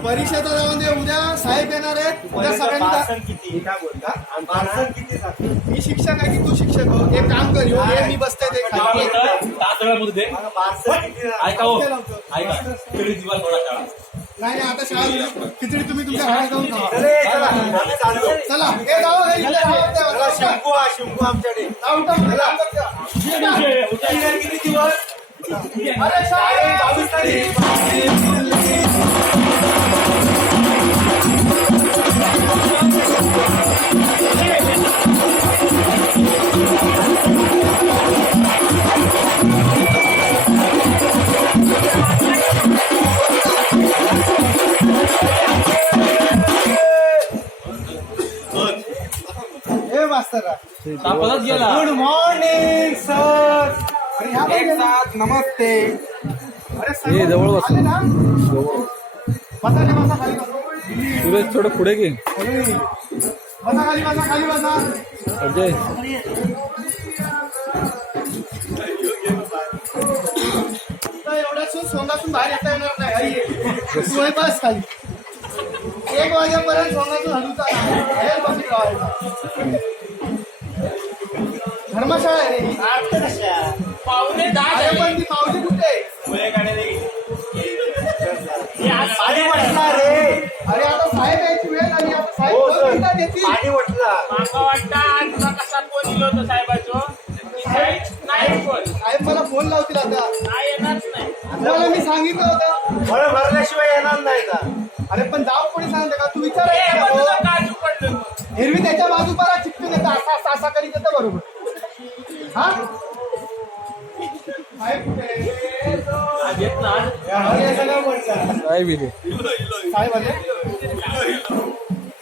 परीक्षेचा जाऊन दे. उद्या साहेब येणार आहेत. उद्या सगळ्यांनी किती किती? मी शिक्षक आहे की तू शिक्षक हो? एक काम कर ह्यो, हे मी बसते ते खाली. तांदळामध्ये. किती? ऐका हो. ऐका. तरी थोडा शाळा नाही नाही आता शाळा. खिचडी तुम्ही तुमच्या घरात जाऊन खावा. चले, हे जाऊ हे इकडे ते आमच्याकडे. जाऊ, उठा, उठा, उठा. किती दिवस? अरे साहेब तापतच गेला गुड मॉर्निंग सर. साथ नमस्ते अरे सर्व जवळ बस. आले ना बसा रे, बसा खाली बसा. सुरेश थोडं पुढे घे बसा खाली बसा खाली बसा अजय तर एवढ्यातून सोंगातून बाहेर येता येणार नाही आई ये. तू आहे बस खाली एक वाजेपर्यंत नाही. बाहेर बसून राहायचा धर्मशाळा आहे. ही. पाहुणे अरे पण ती मावली कुठे आहे? पाणी वाटला रे अरे आता साहेब यायची वेळ झाली. आता साहेब हो दोन सर. मिनिटात येतील. पाणी वाटला माका वाटतं आज तुला कसा फोन दिलो होतो साहेबाचो? नाही फोन साहेब मला फोन लावतील आता. नाही येणारच नाही. तुम्हाला मी सांगितलं होतं. फळ भरल्याशिवाय येणार नाही का अरे पण जाऊ कोणी सांगते का? तू विचार पण तुझं काजू पडलं. एरवी त्याच्या बाजू परा चिपटून येतं. असा असा असा करीत येतं बरोबर. हा? साहेब विरे साहेब आले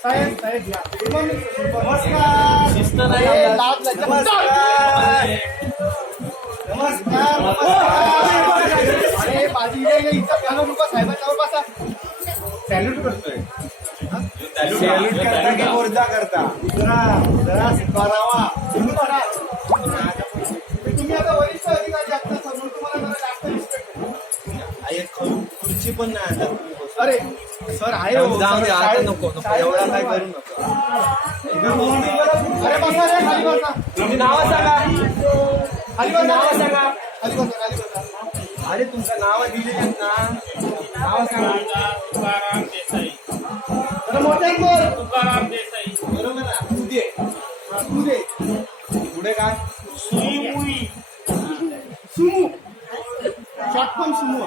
साहेब साहेब या नमस्कार. शिस्त नाही. अरे, लाज लज्जा- नमस्कार. नमस्कार नमस्कार. अरे माझी इथे इथे इज्जत घालू नका साहेबांच्या बसा. सॅल्यूट करतोय. सॅल्यूट करता की मोर्चा करता? जरा जरा शिकवावा खुर्ची पण नाही आता. अरे सर आहे हो. जाऊ दे, आता साहेब- नको एवढा काय करू नका. अरे बसा रे खाली बसा. तुम्ही नाव सांगा. खाली बसा. नाव सांगा. खाली बसा खाली बसा. अरे तुमचं नाव आहेत ना. नाव सांगा. तुकाराम देसाई जरा मोठ्याने बोल. तुकाराम देसाई बरोबर ना? तू दे हा, तू दे पुढे काय? सुई शॉर्ट फॉर्म सुमू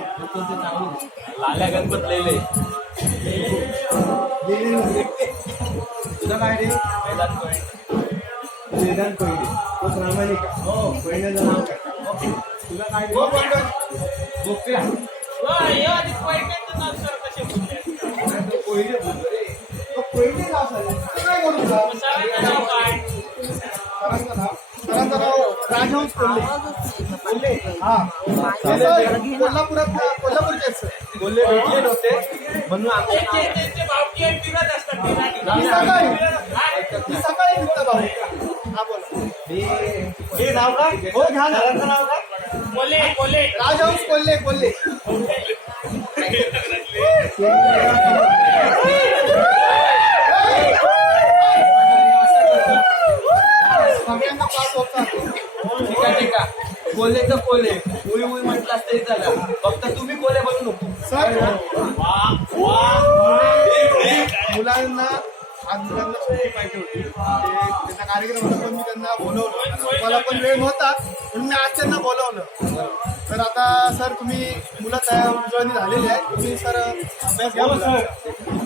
लाल्या गणपत लयले तुझं काय रे? वेदांत कोयडे तो प्रामाणिक आहे. हो. कोयड्याचं नाव काय? ओके. तुला काय रे? हो, कोयडे बोलतो रे. तो कोयते नाव सांगितलं. तू काय करू तुला? सरांचं नाव काय? सरांचं नाव? सरांचं नाव राजहंस कोल्हे. कोल्हे हा. सर, कोल्हापुरात कोल्हापूरचेच सर. बोलले भेटले नव्हते म्हणून आमचं त्यांचे नाव- त्यांचे भावकी आहेत, फिरत असतात ते. मी सकाळी मी सकाळी निघतो भाऊ. हा बोला. हे नाव काय हो घ्या ना. सरांचं नाव काय कोले कोले राजहंस कोल्हे कोल्हे सगळ्यांना पास होतात ठीक आहे ठीक आहे. कोल्हे तर कोल्हे उई उई म्हटलं तरी झालं फक्त तुम्ही कोल्हे बनू नको. सर मुलांना आज मुलांना सुट्टी पाहिजे होती. ते त्यांचा कार्यक्रम होता पण मी त्यांना बोलवलं. मला पण वेळ नव्हता म्हणून मी आज त्यांना बोलवलं. तर आता सर तुम्ही मुलं तयार उजळणी झालेली आहे तुम्ही सर अभ्यास घ्या मुलांचा.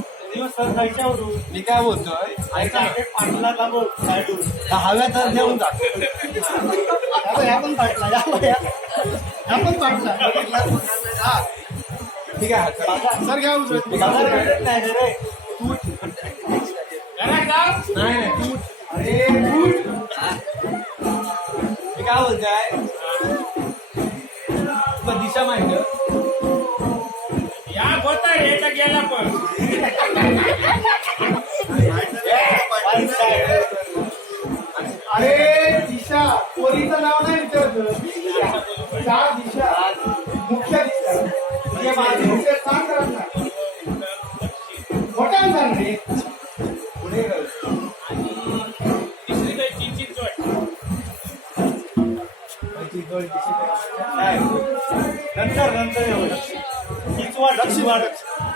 मी काय बोलतोय? ऐका हव्या तर घेऊन जा. पण ठीक आहे सर घ्या नाही घरात जाऊ नाही. अरे. मी काय बोलतोय? दिशा माहिती याचा गेला पण. अरे दिशा पोरीचं नाव नाही विचारत चार दिशा. मुख्य दिशा. म्हणजे माझी दिशा सांग करा ना मोठ्यानं सांग रे पुढे तिसरी काही काय? नंतर नंतर येऊ. हीच वाट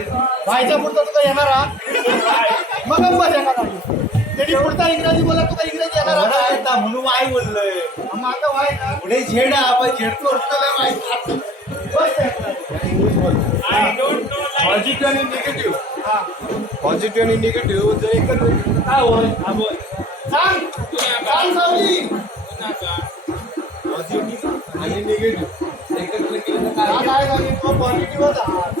व्हायच्या पुढचा तुका येणार हा. मग बस एका जागी त्यांनी पुढचा इंग्रजी बोला तुका इंग्रजी येणार हा? येता म्हणून वाय बोललोय. मग आता व्हाय का पुढे झेड हा पण झेड बस एका जागी. इंग्लिश बोल I don't know like positive आणि निगेटिव्ह हा. पॉझिटिव्ह आणि निगेटिव्ह जर एकच काय होय हा बोल सांग. सांग सावली. पॉझिटिव्ह आणि निगेटिव्ह एकत्र केलं तर काय पॉझिटिव्हच आहात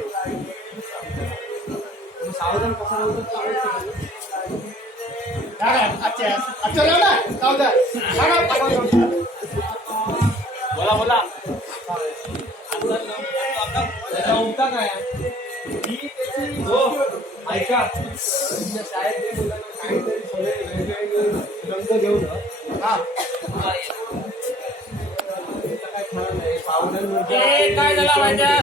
बोला बोला त्याचा उमटा काय ही त्याची हो ऐका तुमच्या शाळेत जे मुलांना काहीतरी सगळे वेगवेगळे रंग घेऊन हा काय खरं नाही सावधान म्हणजे ए, काय झालं माझ्या